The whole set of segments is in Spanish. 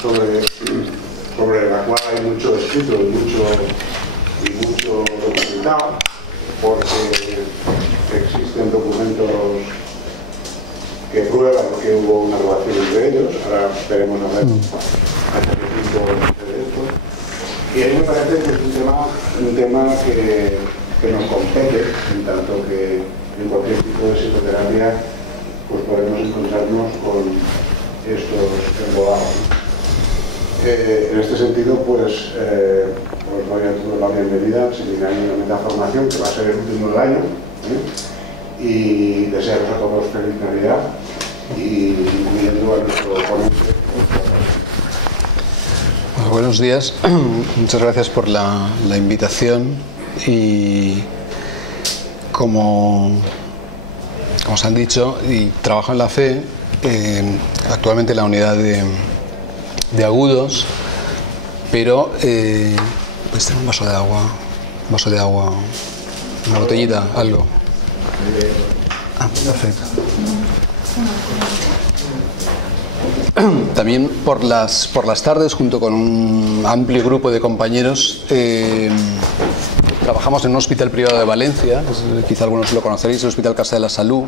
sobre la cual hay mucho escrito y mucho documentado, porque existen documentos que prueban que hubo una relación entre ellos. Ahora veremos a ver hasta qué punto de esto. Y a mí me parece que es un tema que nos compete, en tanto que en cualquier tipo de psicoterapia pues podemos encontrarnos con estos embolados. En este sentido, pues os doy a todos la bienvenida al seminario de Metaformación, que va a ser el último del año, y desearos a todos feliz Navidad y viendo a nuestro ponente. Pues buenos días, muchas gracias por la invitación. Y como os han dicho, y trabajo en la fe, actualmente en la unidad de agudos, pero pues tengo un vaso de agua, una botellita, algo. Ah, perfecto. También por las tardes, junto con un amplio grupo de compañeros, trabajamos en un hospital privado de Valencia, quizá algunos lo conoceréis, el Hospital Casa de la Salud,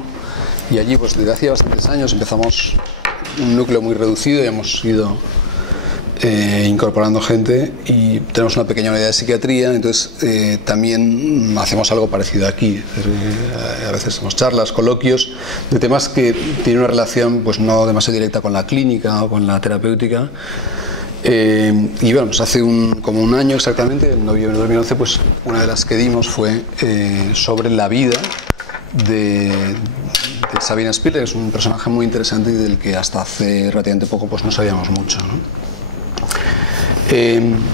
y allí pues desde hace bastantes años empezamos un núcleo muy reducido y hemos ido incorporando gente, y tenemos una pequeña unidad de psiquiatría. Entonces también hacemos algo parecido aquí. A veces hacemos charlas, coloquios de temas que tienen una relación pues no demasiado directa con la clínica o con la terapéutica. Y bueno, pues hace como un año exactamente, en noviembre de 2011, pues una de las que dimos fue sobre la vida de Sabina Spiller. Es un personaje muy interesante y del que hasta hace relativamente poco pues no sabíamos mucho, ¿no?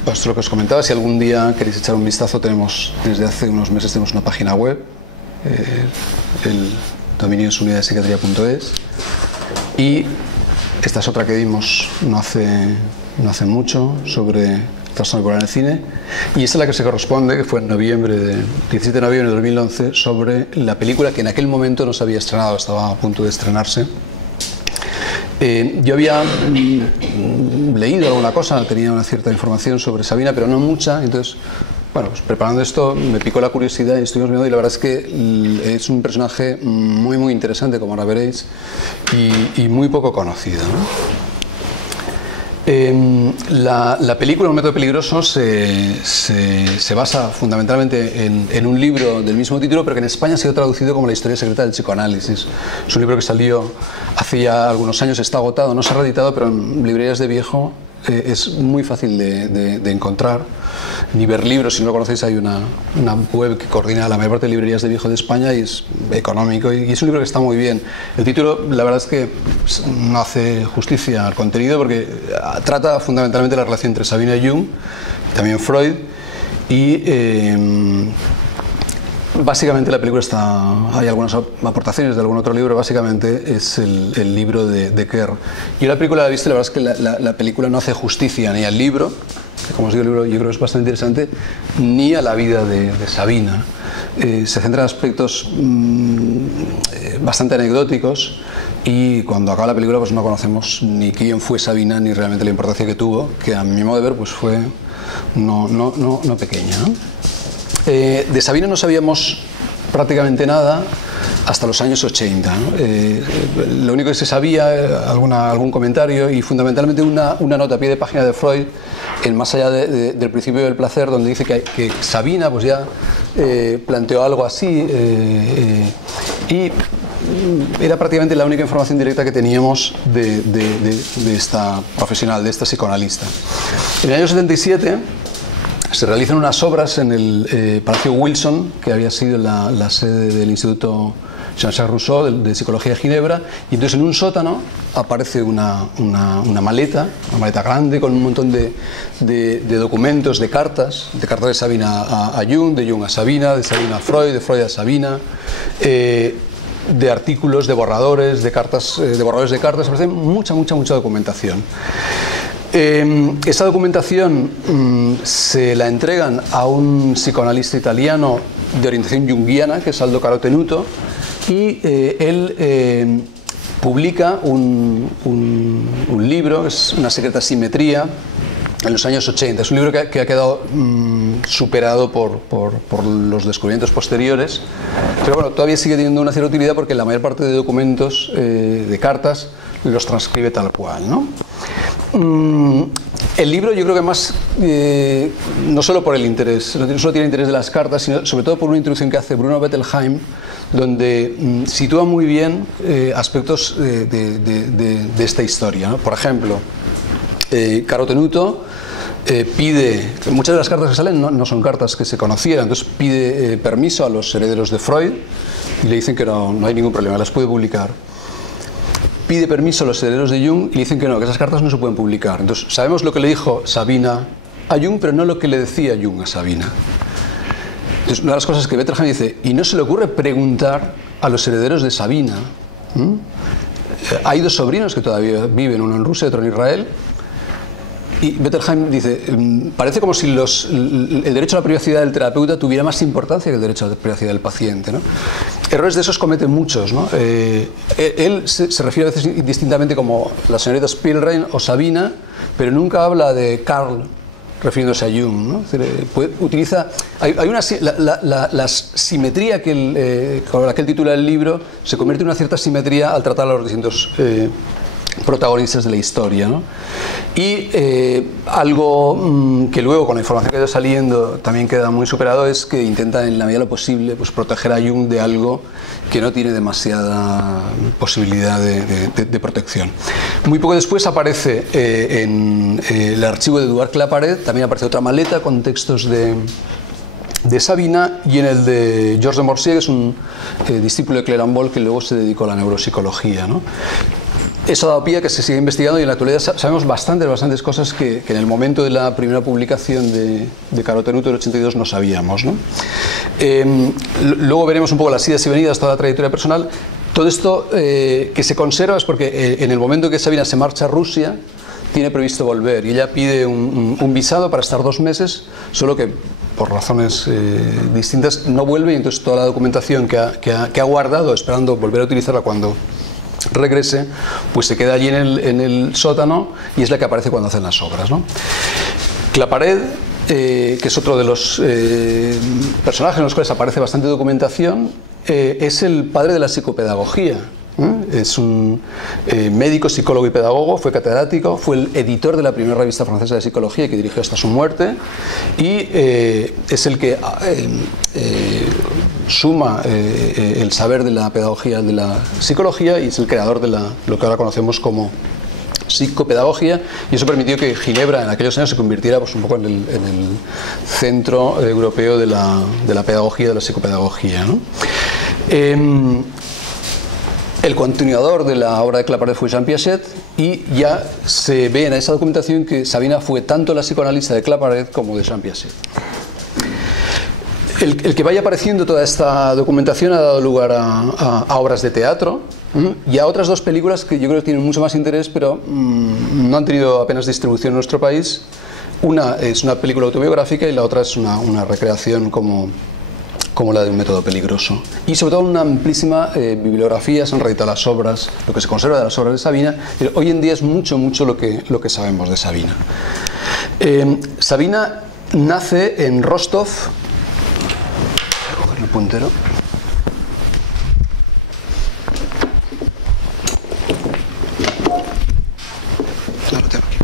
Pues lo que os comentaba, si algún día queréis echar un vistazo, desde hace unos meses tenemos una página web, el dominio es unidadepsiquiatría.es, y esta es otra que dimos no hace mucho sobre trastorno bipolar en el cine, y esta es la que se corresponde, que fue en 17 de noviembre de 2011, sobre la película que en aquel momento no se había estrenado, estaba a punto de estrenarse. Yo había leído alguna cosa, tenía una cierta información sobre Sabina, pero no mucha. Entonces, bueno, pues preparando esto me picó la curiosidad y estuvimos viendo, y la verdad es que es un personaje muy muy interesante, como ahora veréis, y muy poco conocido, ¿no? La película Un método peligroso se basa fundamentalmente en un libro del mismo título, pero que en España ha sido traducido como La historia secreta del psicoanálisis. Es un libro que salió hace ya algunos años, está agotado, no se ha reeditado, pero en librerías de viejo es muy fácil de encontrar. Ni ver libros, si no lo conocéis, hay una web que coordina la mayor parte de librerías de viejo de España, y es económico, y es un libro que está muy bien. El título, la verdad es que no hace justicia al contenido, porque trata fundamentalmente la relación entre Sabina y Jung, también Freud, y básicamente la película hay algunas aportaciones de algún otro libro, básicamente es el libro de Kerr. Yo la película la he visto, y la verdad es que la película no hace justicia ni al libro, que como os digo, el libro yo creo es bastante interesante, ni a la vida de Sabina. Se centra en aspectos bastante anecdóticos, y cuando acaba la película pues no conocemos ni quién fue Sabina ni realmente la importancia que tuvo, que a mi modo de ver pues fue no pequeña, ¿no? De Sabina no sabíamos prácticamente nada hasta los años 80, ¿no? Lo único que se sabía, algún comentario y fundamentalmente una nota a pie de página de Freud, en Más allá del principio del placer, donde dice que Sabina pues ya planteó algo así, y era prácticamente la única información directa que teníamos de esta profesional, de esta psicoanalista. En el año 77 se realizan unas obras en el Palacio Wilson, que había sido la sede del Instituto Jean-Jacques Rousseau de Psicología de Ginebra, y entonces en un sótano aparece una maleta grande con un montón de documentos, de cartas de Sabina a Jung, de Jung a Sabina, de Sabina a Freud, de Freud a Sabina, de artículos, de borradores, de cartas, de borradores de cartas. Aparece mucha documentación. Esa documentación se la entregan a un psicoanalista italiano de orientación junguiana, que es Aldo Caro Tenuto, y él publica un libro, que es Una secreta simetría, en los años 80. Es un libro que ha quedado superado por los descubrimientos posteriores, pero bueno, todavía sigue teniendo una cierta utilidad porque la mayor parte de documentos, de cartas, los transcribe tal cual, ¿no? El libro, yo creo que más, no solo por el interés, no solo tiene interés de las cartas, sino sobre todo por una introducción que hace Bruno Bettelheim, donde sitúa muy bien aspectos de esta historia, ¿no? Por ejemplo, Carotenuto pide, muchas de las cartas que salen no son cartas que se conocieran, entonces pide permiso a los herederos de Freud y le dicen que no hay ningún problema, las puede publicar. Pide permiso a los herederos de Jung y le dicen que no, que esas cartas no se pueden publicar. Entonces sabemos lo que le dijo Sabina a Jung, pero no lo que le decía Jung a Sabina. Entonces, una de las cosas que Bettelheim dice, y no se le ocurre preguntar a los herederos de Sabina. Hay dos sobrinos que todavía viven, uno en Rusia y otro en Israel. Y Bettelheim dice, parece como si el derecho a la privacidad del terapeuta tuviera más importancia que el derecho a la privacidad del paciente, ¿no? Errores de esos cometen muchos, ¿no? Él se refiere a veces indistintamente como la señorita Spielrein o Sabina, pero nunca habla de Carl refiriéndose a Jung, ¿no? Utiliza, la simetría con la que él titula el libro se convierte en una cierta simetría al tratar a los distintos protagonistas de la historia, ¿no? Y algo que luego con la información que ha ido saliendo también queda muy superado es que intenta en la medida de lo posible pues, proteger a Jung de algo que no tiene demasiada posibilidad de protección. Muy poco después aparece en el archivo de Eduard Claparède, también aparece otra maleta con textos de Sabina, y en el de Georges de Morsier, que es un discípulo de Clérambault que luego se dedicó a la neuropsicología, ¿no? Eso ha dado pie a que se siga investigando y en la actualidad sabemos bastantes cosas que en el momento de la primera publicación de Carotenuto del 82 no sabíamos, ¿no? Luego veremos un poco las idas y venidas, toda la trayectoria personal. Todo esto que se conserva es porque en el momento que Sabina se marcha a Rusia, tiene previsto volver y ella pide un visado para estar 2 meses, solo que por razones distintas no vuelve y entonces toda la documentación que ha guardado esperando volver a utilizarla cuando regrese, pues se queda allí en el sótano y es la que aparece cuando hacen las obras, ¿no? Claparède, que es otro de los personajes en los cuales aparece bastante documentación, es el padre de la psicopedagogía. Es un médico, psicólogo y pedagogo, fue catedrático, fue el editor de la primera revista francesa de psicología que dirigió hasta su muerte y es el que suma el saber de la pedagogía de la psicología y es el creador de lo que ahora conocemos como psicopedagogía, y eso permitió que Ginebra en aquellos años se convirtiera pues, un poco en el centro europeo de la pedagogía, de la psicopedagogía, ¿no? El continuador de la obra de Claparède fue Jean Piaget y ya se ve en esa documentación que Sabina fue tanto la psicoanalista de Claparède como de Jean Piaget. El que vaya apareciendo toda esta documentación ha dado lugar a obras de teatro y a otras 2 películas que yo creo que tienen mucho más interés, pero no han tenido apenas distribución en nuestro país. Una es una película autobiográfica y la otra es una recreación como la de Un método peligroso. Y sobre todo una amplísima bibliografía, se han reeditado las obras, lo que se conserva de las obras de Sabina. Hoy en día es mucho lo que sabemos de Sabina. Sabina nace en Rostov. Voy a coger el puntero. Ya lo tengo aquí.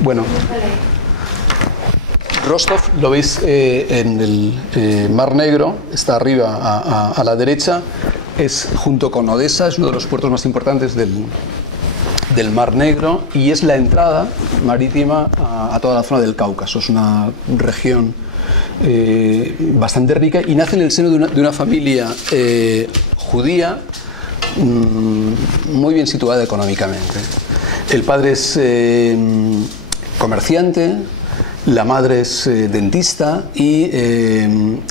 Bueno, Rostov lo veis en el Mar Negro, está arriba a la derecha, es junto con Odessa, es uno de los puertos más importantes del Mar Negro y es la entrada marítima a toda la zona del Cáucaso. Es una región bastante rica y nace en el seno de una familia judía muy bien situada económicamente. El padre es comerciante, la madre es dentista y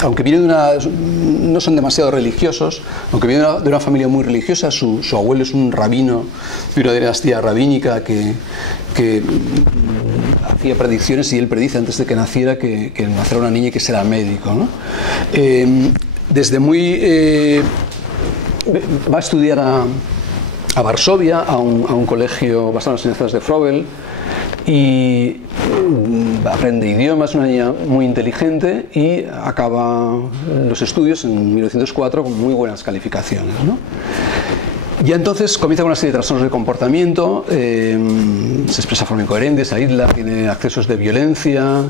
aunque viene no son demasiado religiosos, aunque viene de una familia muy religiosa, su abuelo es un rabino de una dinastía rabínica que hacía predicciones y él predice antes de que naciera que nacerá una niña y que será médico, ¿no? Desde muy... va a estudiar a Varsovia, a un colegio basado en las enseñanzas de Froebel, y aprende idiomas, es una niña muy inteligente y acaba los estudios en 1904 con muy buenas calificaciones, ¿no? Ya entonces comienza con una serie de trastornos de comportamiento, se expresa de forma incoherente, se aísla, tiene accesos de violencia,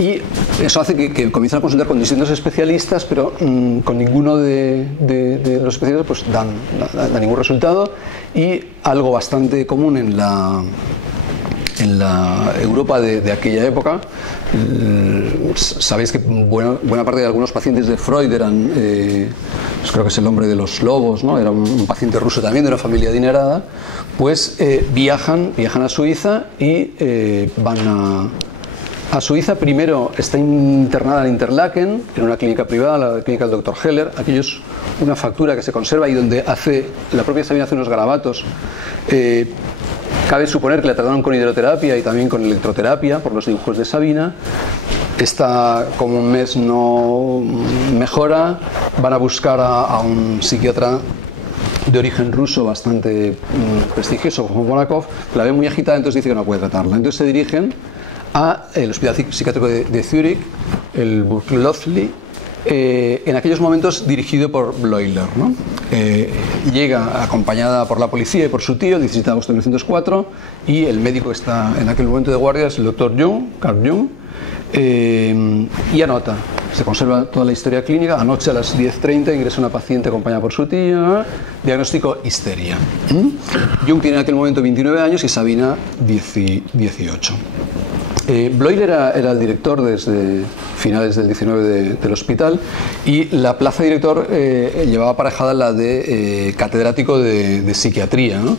y eso hace que comiencen a consultar con distintos especialistas, pero con ninguno de los especialistas pues da ningún resultado. Y algo bastante común en la Europa de aquella época, sabéis que buena parte de algunos pacientes de Freud eran, pues creo que es el hombre de los lobos, ¿no? Era un paciente ruso también de una familia adinerada, pues viajan a Suiza y van a Suiza. Primero está internada en Interlaken, en una clínica privada, la clínica del Dr. Heller. Aquello es una factura que se conserva y donde la propia Sabina hace unos garabatos. Cabe suponer que la trataron con hidroterapia y también con electroterapia por los dibujos de Sabina. Está como un mes, no mejora, van a buscar a un psiquiatra de origen ruso bastante prestigioso como Bonakov, la ve muy agitada, entonces dice que no puede tratarla. Entonces se dirigen al Hospital Psiquiátrico de Zúrich, el Burgklöffli, en aquellos momentos dirigido por Bleuler, ¿no? Llega acompañada por la policía y por su tío, el 17 de agosto de 1904, y el médico que está en aquel momento de guardia es el doctor Jung, Carl Jung, y anota. Se conserva toda la historia clínica. Anoche a las 10:30 ingresa una paciente acompañada por su tía. Diagnóstico: histeria. Jung tiene en aquel momento 29 años y Sabina 18. Bleuler era el director desde finales del 19 del hospital, y la plaza de director llevaba aparejada la de catedrático de psiquiatría, ¿no?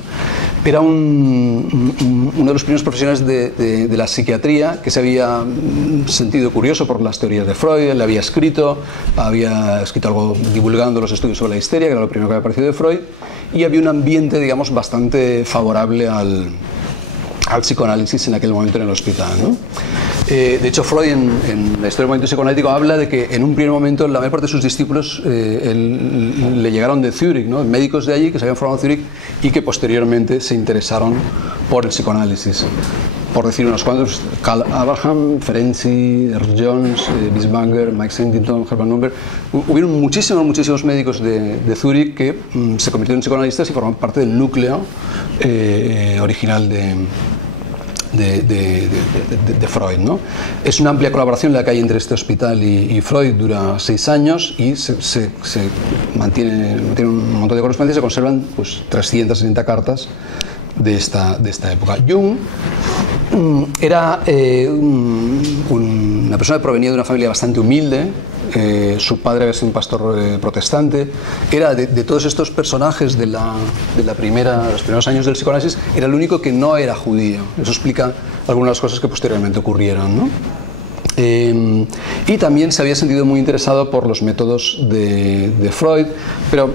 Era uno de los primeros profesionales de la psiquiatría que se había sentido curioso por las teorías de Freud. Le había escrito algo divulgando los estudios sobre la histeria, que era lo primero que había aparecido de Freud, y había un ambiente, digamos, bastante favorable al psicoanálisis en aquel momento en el hospital, ¿no? De hecho, Freud en la historia del movimiento psicoanalítico habla de que en un primer momento la mayor parte de sus discípulos le llegaron de Zúrich, ¿no? Médicos de allí que se habían formado en Zúrich y que posteriormente se interesaron por el psicoanálisis. Por decir unos cuantos: Karl Abraham, Ferenczi, Jones, Biesbanger, Mike Singleton, Hermann Number. Hubieron muchísimos médicos de Zúrich que se convirtieron en psicoanalistas y forman parte del núcleo original de Freud, ¿no? Es una amplia colaboración la que hay entre este hospital y Freud. Dura 6 años y se mantiene un montón de correspondencia. Se conservan pues 360 cartas de esta época. Jung era una persona que provenía de una familia bastante humilde. Su padre había sido un pastor protestante. Era de todos estos personajes de los primeros años del psicoanálisis, era el único que no era judío. Eso explica algunas de las cosas que posteriormente ocurrieron, ¿no? Y también se había sentido muy interesado por los métodos de Freud, pero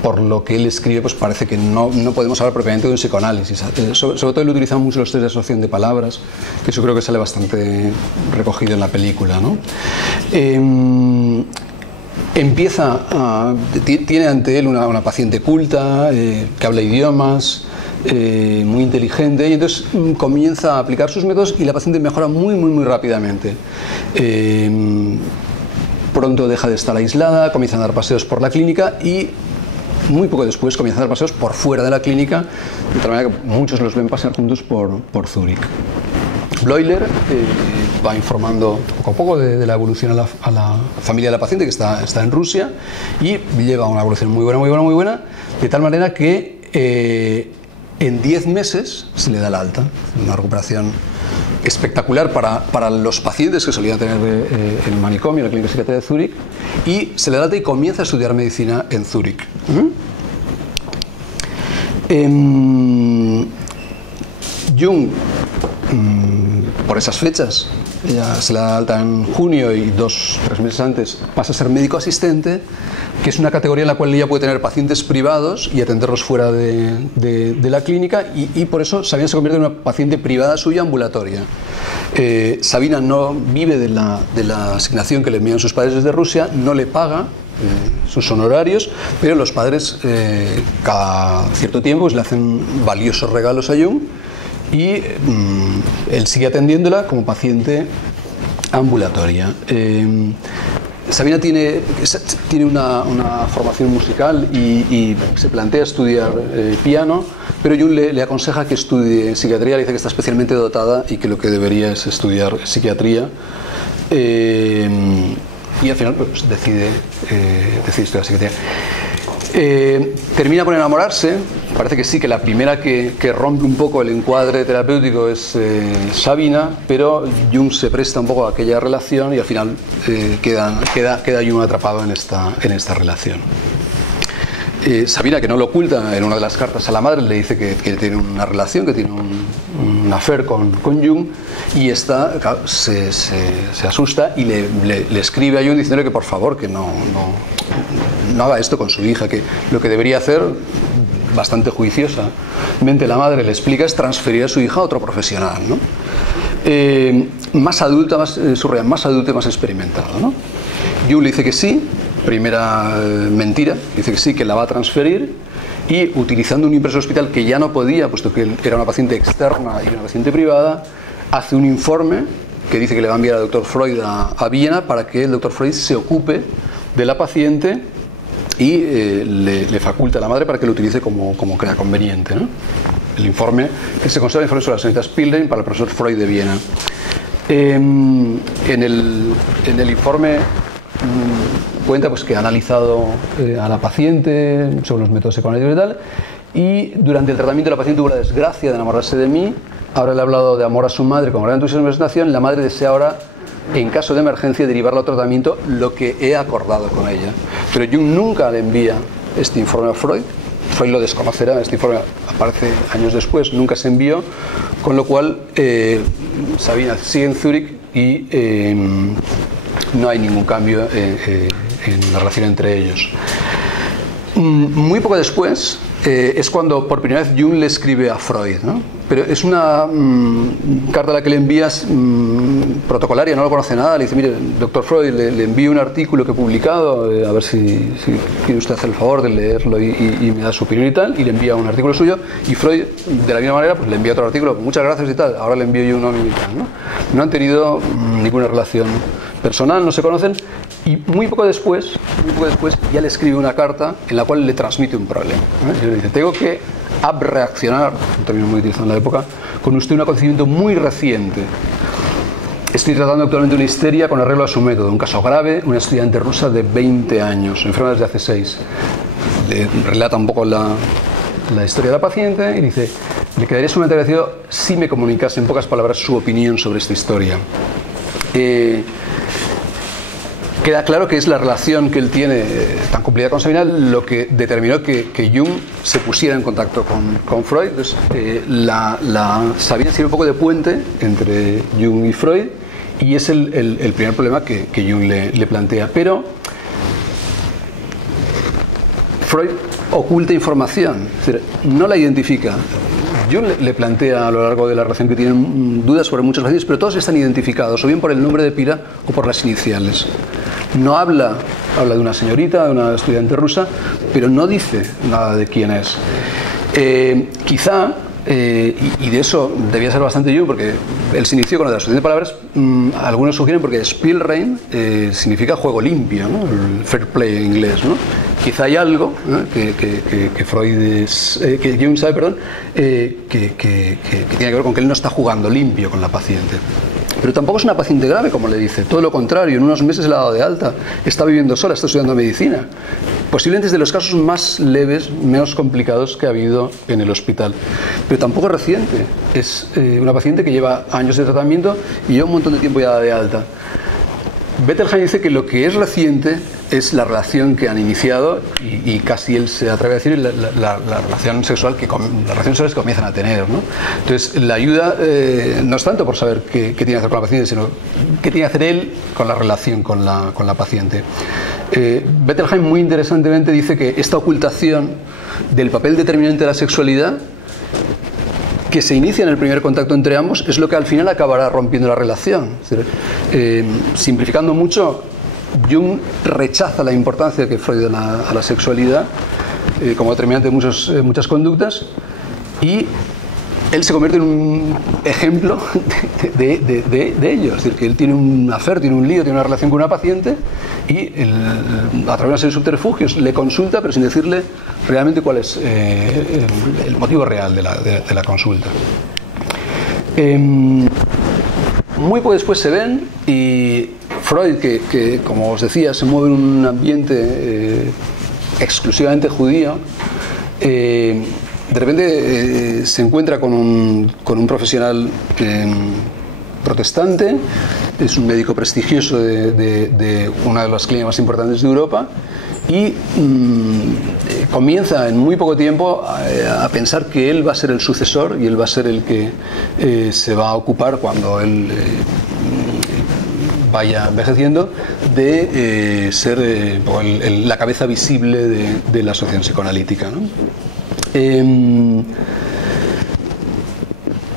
por lo que él escribe, pues parece que no podemos hablar propiamente de un psicoanálisis. Sobre todo él utiliza mucho los test de asociación de palabras, que eso creo que sale bastante recogido en la película, ¿no? Tiene ante él una paciente culta, que habla idiomas, muy inteligente, y entonces comienza a aplicar sus métodos y la paciente mejora muy rápidamente. Pronto deja de estar aislada, comienza a dar paseos por la clínica y muy poco después comienza a dar paseos por fuera de la clínica, de tal manera que muchos los ven pasear juntos por Zúrich. Bleuler va informando poco a poco de la evolución a la familia de la paciente, que está en Rusia, y lleva una evolución muy buena, de tal manera que en 10 meses se le da el alta. Una recuperación espectacular para los pacientes que solían tener el manicomio, la clínica psiquiátrica de Zúrich, y se le da el alta y comienza a estudiar medicina en Zúrich. Jung, por esas fechas, ella se la da alta en junio y 2-3 meses antes pasa a ser médico asistente, que es una categoría en la cual ella puede tener pacientes privados y atenderlos fuera de la clínica, y por eso Sabina se convierte en una paciente privada suya ambulatoria. Sabina no vive de la asignación que le envían sus padres desde Rusia, no le paga sus honorarios, pero los padres cada cierto tiempo pues, le hacen valiosos regalos a Jung, y él sigue atendiéndola como paciente ambulatoria. Sabina tiene una formación musical y se plantea estudiar piano, pero Jung le aconseja que estudie psiquiatría, le dice que está especialmente dotada y que lo que debería es estudiar psiquiatría. Y al final pues, decide estudiar psiquiatría. Termina por enamorarse. Parece que sí, que la primera que rompe un poco el encuadre terapéutico es Sabina, pero Jung se presta un poco a aquella relación y al final queda Jung atrapado en esta relación. Sabina, que no lo oculta, en una de las cartas a la madre le dice que tiene una relación, que tiene un affair con Jung, y esta claro, se asusta y le escribe a Jung diciéndole que por favor que no haga esto con su hija, que lo que debería hacer, bastante juiciosamente la madre le explica, es transferir a su hija a otro profesional, ¿no? Más adulta, más experimentado, ¿no? Jung le dice que sí. Primera mentira, dice que sí, que la va a transferir, y utilizando un impresor hospital que ya no podía, puesto que era una paciente externa y una paciente privada, hace un informe que dice que le va a enviar al doctor Freud a Viena para que el doctor Freud se ocupe de la paciente y le faculta a la madre para que lo utilice como crea conveniente, ¿no? El informe que se considera el informe sobre la señorita Spilding para el profesor Freud de Viena. En el informe cuenta pues, que ha analizado a la paciente sobre los métodos psicoanalíticos y tal, y durante el tratamiento la paciente tuvo la desgracia de enamorarse de mí. Ahora le he hablado de amor a su madre con gran entusiasmo y presentación. La madre desea ahora, en caso de emergencia, derivarlo a tratamiento, lo que he acordado con ella. Pero Jung nunca le envía este informe a Freud. Freud lo desconocerá, este informe aparece años después, nunca se envió, con lo cual Sabina sigue en Zúrich y no hay ningún cambio en la relación entre ellos. Muy poco después es cuando por primera vez Jung le escribe a Freud, ¿no? Pero es una carta a la que le envías protocolaria, no lo conoce nada. Le dice, mire, doctor Freud, le envío un artículo que he publicado, a ver si quiere usted hacer el favor de leerlo y me da su opinión y tal, y le envía un artículo suyo, y Freud, de la misma manera, pues le envía otro artículo, muchas gracias y tal, ahora le envío yo uno a mí y tal, ¿no? No han tenido ninguna relación personal, no se conocen, y muy poco después ya le escribe una carta en la cual le transmite un problema, ¿eh? Y le dice, tengo que abreaccionar, un término muy utilizado en la época, con usted un acontecimiento muy reciente. Estoy tratando actualmente una histeria con arreglo a su método, un caso grave, una estudiante rusa de 20 años, enferma desde hace 6. Le relata un poco la historia de la paciente y dice, le quedaría sumamente agradecido si me comunicase en pocas palabras su opinión sobre esta historia. Queda claro que es la relación que él tiene tan complicada con Sabina lo que determinó que Jung se pusiera en contacto con Freud. Entonces, Sabina sirve un poco de puente entre Jung y Freud, y es el primer problema que Jung le plantea. Pero Freud oculta información, es decir, no la identifica. Jung le plantea a lo largo de la relación que tienen dudas sobre muchas relaciones, pero todos están identificados, o bien por el nombre de pila o por las iniciales. No habla de una señorita, de una estudiante rusa, pero no dice nada de quién es. Quizá, y de eso debía ser bastante Jung, porque él se inició con la de las 70 palabras, algunos sugieren porque Spielrein significa juego limpio, ¿no? El fair play en inglés, ¿no? Quizá hay algo, ¿no? que Freud que Jung sabe, perdón, que tiene que ver con que él no está jugando limpio con la paciente. Pero tampoco es una paciente grave, como le dice. Todo lo contrario, en unos meses la ha dado de alta. Está viviendo sola, está estudiando medicina. Posiblemente es de los casos más leves, menos complicados que ha habido en el hospital. Pero tampoco es reciente. Es una paciente que lleva años de tratamiento y lleva un montón de tiempo ya de alta. Bettelheim dice que lo que es reciente es la relación que han iniciado y casi él se atreve a decir la relación sexual las relaciones sexuales que comienzan a tener, ¿no? Entonces la ayuda no es tanto por saber qué tiene que hacer con la paciente, sino qué tiene que hacer él con la relación con la paciente. Bettelheim muy interesantemente dice que esta ocultación del papel determinante de la sexualidad que se inicia en el primer contacto entre ambos es lo que al final acabará rompiendo la relación. Es decir, simplificando mucho, Jung rechaza la importancia que Freud da a la sexualidad como determinante de muchas conductas, y él se convierte en un ejemplo de ello. Es decir, que él tiene un affair, tiene un lío, tiene una relación con una paciente y a través de una serie de subterfugios le consulta, pero sin decirle realmente cuál es el motivo real de la consulta. Muy poco después se ven y Freud, que como os decía, se mueve en un ambiente exclusivamente judío, de repente se encuentra con un profesional protestante, es un médico prestigioso de una de las clínicas más importantes de Europa, y comienza en muy poco tiempo a pensar que él va a ser el sucesor y él va a ser el que se va a ocupar cuando él vaya envejeciendo de ser la cabeza visible de la asociación psicoanalítica, ¿no?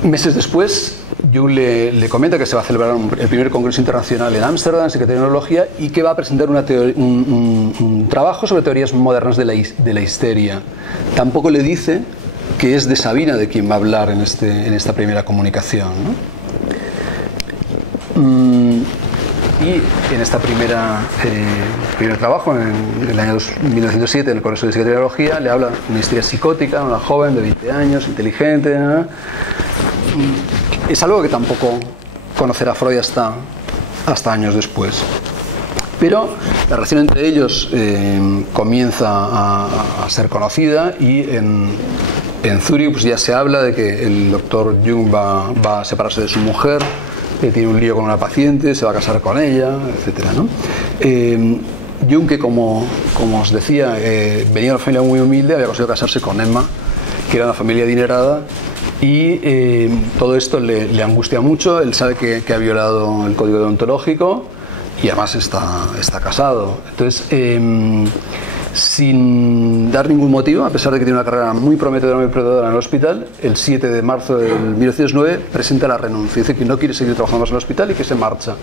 Meses después, Jung le comenta que se va a celebrar el primer congreso internacional en Ámsterdam, Psiquiatría y Neurología, y que va a presentar un trabajo sobre teorías modernas de la histeria. Tampoco le dice que es de Sabina de quien va a hablar en esta primera comunicación, ¿no? Y en este primer trabajo, en el año 1907, en el Congreso de Psiquiatría y Neurología, le habla de una histeria psicótica, una joven de 20 años, inteligente, ¿no? Es algo que tampoco conocerá Freud hasta años después. Pero la relación entre ellos comienza a ser conocida, y en Zúrich pues ya se habla de que el doctor Jung va a separarse de su mujer, tiene un lío con una paciente, se va a casar con ella, etc., ¿no? Jung, que como os decía, venía de una familia muy humilde, había conseguido casarse con Emma, que era una familia adinerada, y todo esto le angustia mucho. Él sabe que ha violado el código deontológico y además está casado. Entonces, sin dar ningún motivo, a pesar de que tiene una carrera muy prometedora en el hospital, el 7 de marzo del 1909 presenta la renuncia. Dice que no quiere seguir trabajando más en el hospital y que se marcha.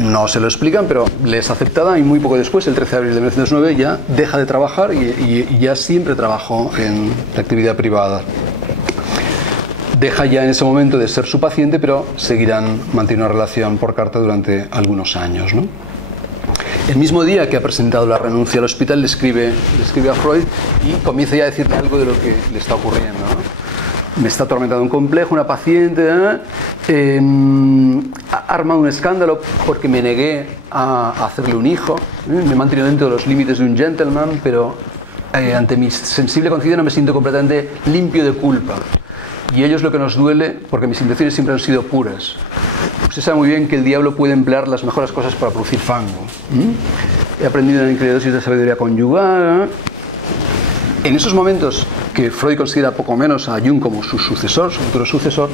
No se lo explican, pero le es aceptada, y muy poco después, el 13 de abril de 1909, ya deja de trabajar y ya siempre trabajó en la actividad privada. Deja ya en ese momento de ser su paciente, pero seguirán manteniendo una relación por carta durante algunos años, ¿no? El mismo día que ha presentado la renuncia al hospital, le escribe a Freud y comienza ya a decirle algo de lo que le está ocurriendo, ¿no? Me está atormentando un complejo, una paciente, ha armado un escándalo porque me negué a hacerle un hijo, me he mantenido dentro de los límites de un gentleman, pero ante mi sensible conciencia no me siento completamente limpio de culpa. Y ello es lo que nos duele, porque mis intenciones siempre han sido puras. Usted sabe muy bien que el diablo puede emplear las mejores cosas para producir fango. He aprendido en la incredosis de sabiduría conyugal. En esos momentos que Freud considera poco menos a Jung como su sucesor, su futuro sucesor,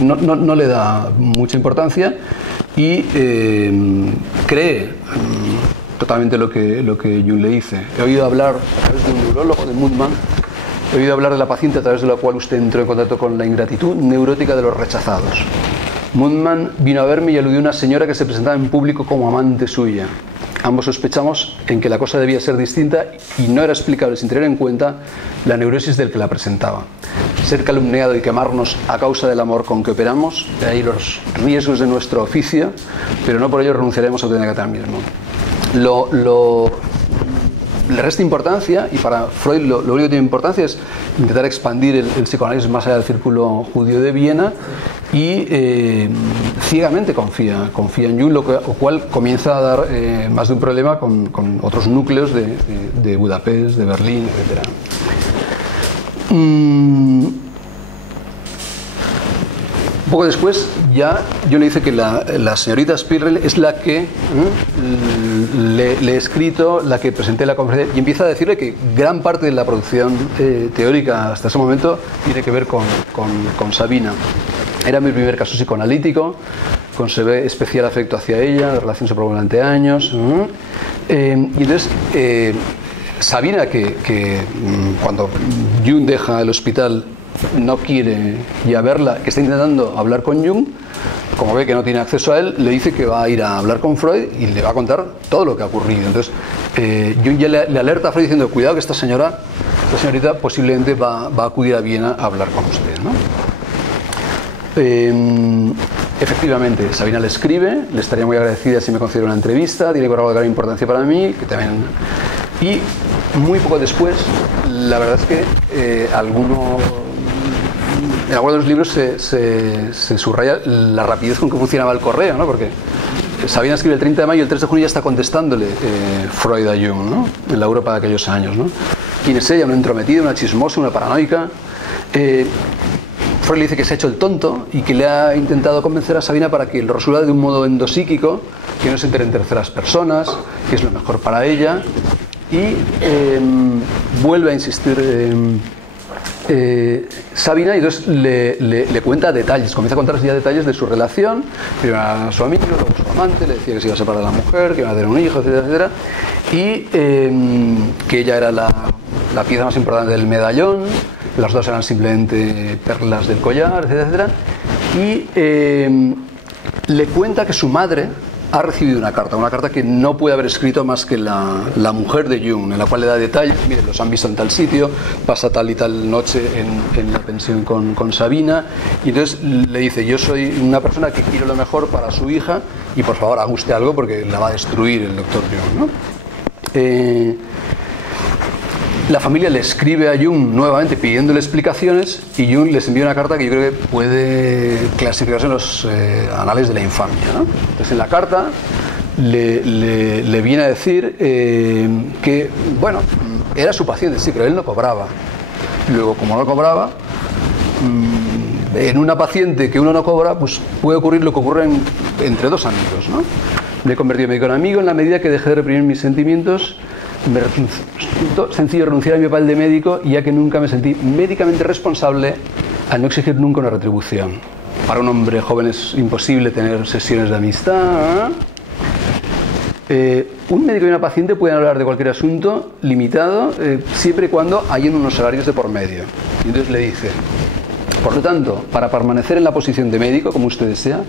no le da mucha importancia y cree totalmente lo que Jung le dice. He oído hablar a través de un neurólogo, de Mundman, he oído hablar de la paciente a través de la cual usted entró en contacto con la ingratitud neurótica de los rechazados. Mundman vino a verme y aludió a una señora que se presentaba en público como amante suya. Ambos sospechamos en que la cosa debía ser distinta y no era explicable sin tener en cuenta la neurosis del que la presentaba. Ser calumniado y quemarnos a causa del amor con que operamos, de ahí los riesgos de nuestro oficio, pero no por ello renunciaremos a obtener el mismo. Le resta importancia, y para Freud lo único que tiene importancia es intentar expandir el psicoanálisis más allá del círculo judío de Viena, y ciegamente confía en Jung, lo cual comienza a dar más de un problema con otros núcleos de Budapest, de Berlín, etc. Un poco después ya Jung le dice que la señorita Spillray es la que le he escrito, la que presenté en la conferencia, y empieza a decirle que gran parte de la producción teórica hasta ese momento tiene que ver con Sabina. Era mi primer caso psicoanalítico, conservé especial afecto hacia ella, la relación se prolongó durante años. Y entonces Sabina, que cuando Jung deja el hospital no quiere ya verla, que está intentando hablar con Jung, como ve que no tiene acceso a él, le dice que va a ir a hablar con Freud y le va a contar todo lo que ha ocurrido. Entonces Jung ya le alerta a Freud diciendo, cuidado que esta señorita posiblemente va a acudir a Viena a hablar con usted, ¿no? Efectivamente, Sabina le escribe, le estaría muy agradecida si me concediera una entrevista, tiene algo de gran importancia para mí, que también... Y muy poco después, la verdad es que en algunos de los libros se subraya la rapidez con que funcionaba el correo, ¿no? Porque Sabina escribe el 30 de mayo y el 3 de junio ya está contestándole Freud a Jung, ¿no? En la Europa de aquellos años, ¿no? ¿Quién es ella? Una entrometida, una chismosa, una paranoica. Freud le dice que se ha hecho el tonto y que le ha intentado convencer a Sabina para que lo resuelva de un modo endopsíquico, que no se entere en terceras personas, que es lo mejor para ella. Y vuelve a insistir Sabina, y entonces le cuenta detalles, comienza a contar ya detalles de su relación, primero a su amigo, luego a su amante, le decía que se iba a separar de la mujer, que iba a tener un hijo, etcétera, etcétera, y que ella era la pieza más importante del medallón, las dos eran simplemente perlas del collar, etcétera, etcétera, y le cuenta que su madre ha recibido una carta que no puede haber escrito más que la mujer de Jung, en la cual le da detalles, miren, los han visto en tal sitio, pasa tal y tal noche en la pensión con Sabina, y entonces le dice, yo soy una persona que quiere lo mejor para su hija, y por favor haga usted algo porque la va a destruir el doctor Jung, ¿no? La familia le escribe a Jung nuevamente pidiéndole explicaciones, y Jung les envía una carta que yo creo que puede clasificarse en los anales de la infamia, ¿no? Entonces en la carta le viene a decir que, bueno, era su paciente, sí, pero él no cobraba. Luego, como no cobraba, en una paciente que uno no cobra, pues puede ocurrir lo que ocurre entre dos amigos, ¿no? Me he convertido en médico en amigo en la medida que dejé de reprimir mis sentimientos. Me resultó sencillo renunciar a mi papel de médico, ya que nunca me sentí médicamente responsable al no exigir nunca una retribución. Para un hombre joven es imposible tener sesiones de amistad. Un médico y una paciente pueden hablar de cualquier asunto limitado, siempre y cuando hayan unos horarios de por medio. Y entonces le dice, por lo tanto, para permanecer en la posición de médico, como usted desea,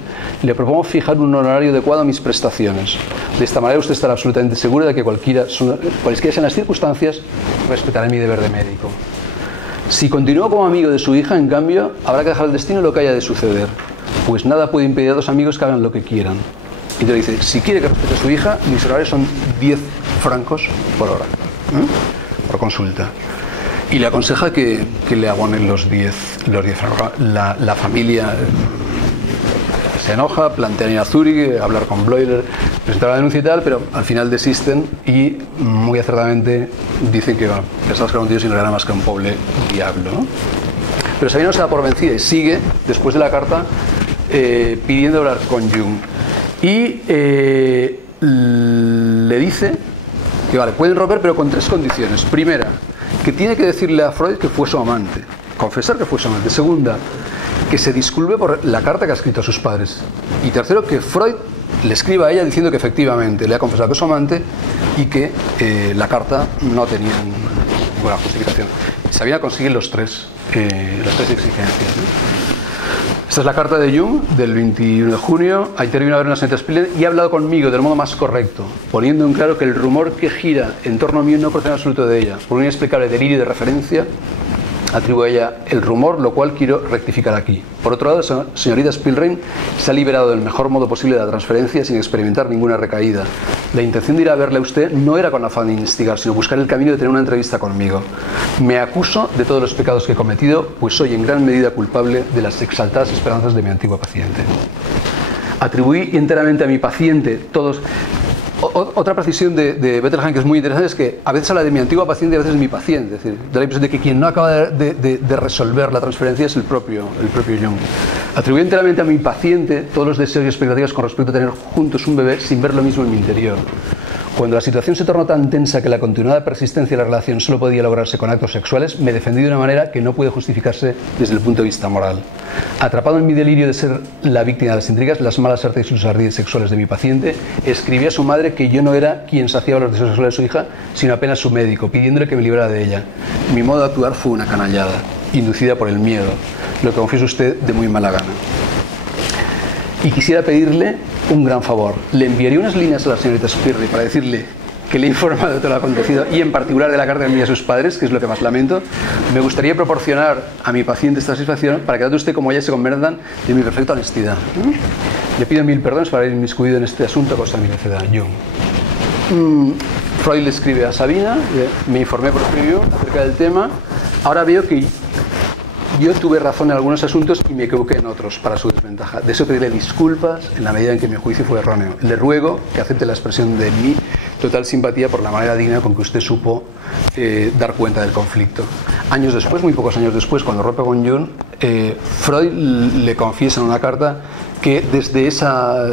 le propongo fijar un horario adecuado a mis prestaciones. De esta manera usted estará absolutamente seguro de que cualesquiera sean las circunstancias, respetaré mi deber de médico. Si continúo como amigo de su hija, en cambio, habrá que dejar al destino lo que haya de suceder, pues nada puede impedir a dos amigos que hagan lo que quieran. Y te dice, si quiere que respete a su hija, mis horarios son 10 francos por hora, por consulta. Y le aconseja que le abonen los 10 francos. La familia se enoja, plantean ir a Zúrich, hablar con Bleuler, presentar la denuncia y tal, pero al final desisten y muy acertadamente dicen que estamos con Dios y no era más que un pobre diablo, ¿no? Pero Sabina no se da por vencida y sigue, después de la carta, pidiendo hablar con Jung. Y le dice que vale, pueden romper, pero con 3 condiciones. Primera, que tiene que decirle a Freud que fue su amante, confesar que fue su amante. Segunda, que se disculpe por la carta que ha escrito a sus padres. Y tercero, que Freud le escriba a ella diciendo que efectivamente le ha confesado que es su amante y que la carta no tenía ninguna justificación. Sabía conseguir las tres exigencias, ¿no? Esta es la carta de Jung del 21 de junio. Ha intervenido a ver una señorita Spillray y ha hablado conmigo del modo más correcto, poniendo en claro que el rumor que gira en torno a mí no procede en absoluto de ella. Por un inexplicable delirio de referencia, atribuye a ella el rumor, lo cual quiero rectificar aquí. Por otro lado, la señorita Spillray se ha liberado del mejor modo posible de la transferencia sin experimentar ninguna recaída. La intención de ir a verle a usted no era con afán de investigar, sino buscar el camino de tener una entrevista conmigo. Me acuso de todos los pecados que he cometido, pues soy en gran medida culpable de las exaltadas esperanzas de mi antigua paciente. Atribuí enteramente a mi paciente todos... Otra precisión de Bettelheim que es muy interesante es que a veces habla de mi antigua paciente y a veces de mi paciente. Es decir, da la impresión de que quien no acaba de resolver la transferencia es el propio Jung. Atribuye enteramente a mi paciente todos los deseos y expectativas con respecto a tener juntos un bebé sin ver lo mismo en mi interior. Cuando la situación se tornó tan tensa que la continuada persistencia de la relación solo podía lograrse con actos sexuales, me defendí de una manera que no puede justificarse desde el punto de vista moral. Atrapado en mi delirio de ser la víctima de las intrigas, las malas artes y los ardides sexuales de mi paciente, escribí a su madre que yo no era quien saciaba los deseos sexuales de su hija, sino apenas su médico, pidiéndole que me librara de ella. Mi modo de actuar fue una canallada, inducida por el miedo, lo que confieso usted de muy mala gana. Y quisiera pedirle un gran favor. Le enviaría unas líneas a la señorita Spirri para decirle que le he informado de todo lo acontecido y en particular de la carta que envié a sus padres, que es lo que más lamento. Me gustaría proporcionar a mi paciente esta satisfacción para que tanto usted como ella se convenzan de mi perfecta honestidad. Le pido 1000 perdones por haber inmiscuido en este asunto a costa de mi necedad. Jung. Freud le escribe a Sabina, me informé por previo acerca del tema. Ahora veo que yo tuve razón en algunos asuntos y me equivoqué en otros para su desventaja. Deseo pedirle disculpas en la medida en que mi juicio fue erróneo. Le ruego que acepte la expresión de mi total simpatía por la manera digna con que usted supo dar cuenta del conflicto. Años después, muy pocos años después, cuando rompe con Jung, Freud le confiesa en una carta que desde esa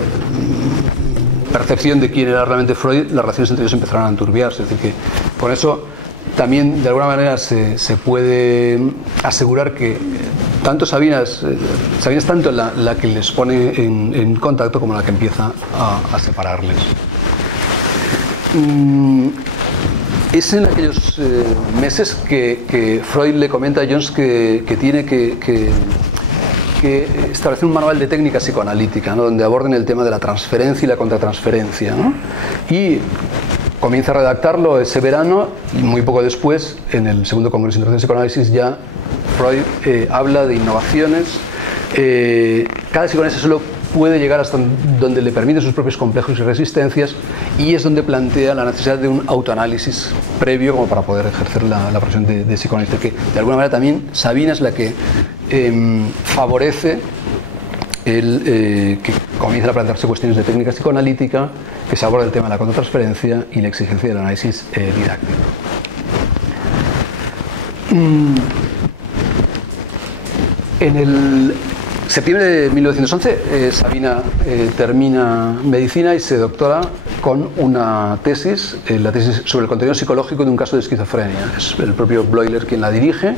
percepción de quién era realmente Freud, las relaciones entre ellos empezaron a enturbiarse. Es decir, que con eso también de alguna manera se puede asegurar que tanto Sabina es tanto la que les pone en contacto como la que empieza a separarles. Es en aquellos meses que Freud le comenta a Jones que tiene que establecer un manual de técnica psicoanalítica, ¿no?, donde aborden el tema de la transferencia y la contratransferencia, ¿no? Y comienza a redactarlo ese verano y muy poco después, en el segundo Congreso Internacional de Psicoanálisis, ya Freud habla de innovaciones. Cada psicoanalista solo puede llegar hasta donde le permiten sus propios complejos y resistencias, y es donde plantea la necesidad de un autoanálisis previo como para poder ejercer la profesión de psicoanalista, que de alguna manera también Sabina es la que favorece que comiencen a plantearse cuestiones de técnica psicoanalítica, que se aborda el tema de la contratransferencia y la exigencia del análisis didáctico. En el septiembre de 1911, Sabina termina medicina y se doctora con una tesis, la tesis sobre el contenido psicológico de un caso de esquizofrenia. Es el propio Bleuler quien la dirige.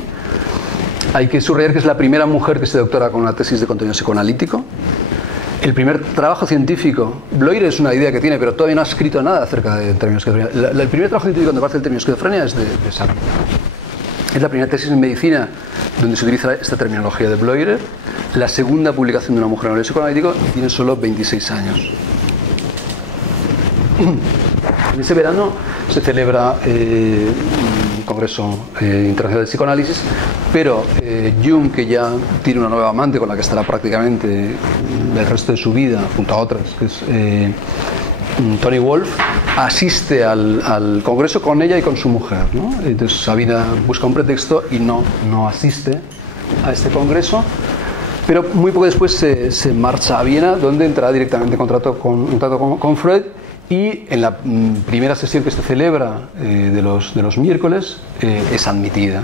Hay que subrayar que es la primera mujer que se doctora con una tesis de contenido psicoanalítico. El primer trabajo científico, Bleuler es una idea que tiene, pero todavía no ha escrito nada acerca del término esquizofrenia. El primer trabajo científico donde aparece el término esquizofrenia es de Sabina. Es la primera tesis en medicina donde se utiliza esta terminología de Bleuler, la segunda publicación de una mujer en el psicoanalítico, y tiene solo 26 años. En ese verano se celebra un congreso internacional de psicoanálisis, pero Jung, que ya tiene una nueva amante con la que estará prácticamente el resto de su vida, junto a otras, que es Toni Wolff, asiste al congreso con ella y con su mujer, ¿no? Entonces Sabina busca un pretexto y no asiste a este congreso, pero muy poco después se marcha a Viena, donde entrará directamente en contacto con Freud, y en la primera sesión que se celebra de los miércoles es admitida.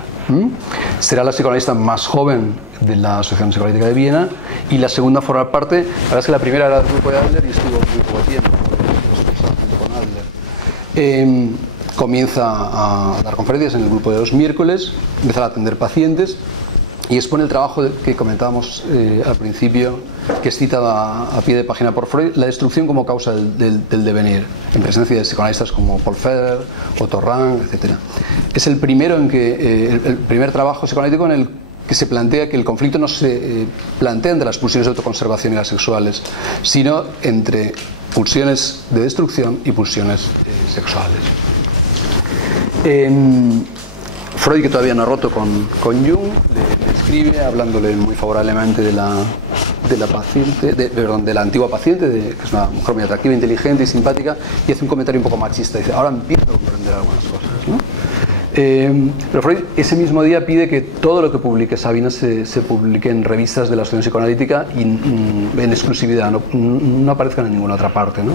Será la psicoanalista más joven de la Asociación Psicoanalítica de Viena, y la segunda a formar parte. La verdad es que la primera era del grupo de Adler y estuvo muy poco tiempo con Adler. Comienza a dar conferencias en el grupo de los miércoles, empieza a atender pacientes y expone el trabajo que comentábamos al principio, que es citado a pie de página por Freud, la destrucción como causa del devenir, en presencia de psicoanalistas como Paul Feder, Otto Rank, etc. Es el primero el primer trabajo psicoanalítico en el que se plantea que el conflicto no se plantea entre las pulsiones de autoconservación y las sexuales, sino entre pulsiones de destrucción y pulsiones sexuales. Freud, que todavía no ha roto con Jung, le escribe hablándole muy favorablemente de la antigua paciente, que es una mujer muy atractiva, inteligente y simpática, y hace un comentario un poco machista. Dice: ahora empiezo a comprender algunas cosas, ¿no? Pero Freud ese mismo día pide que todo lo que publique Sabina se publique en revistas de la Asociación Psicoanalítica y en exclusividad, no aparezcan en ninguna otra parte, ¿no?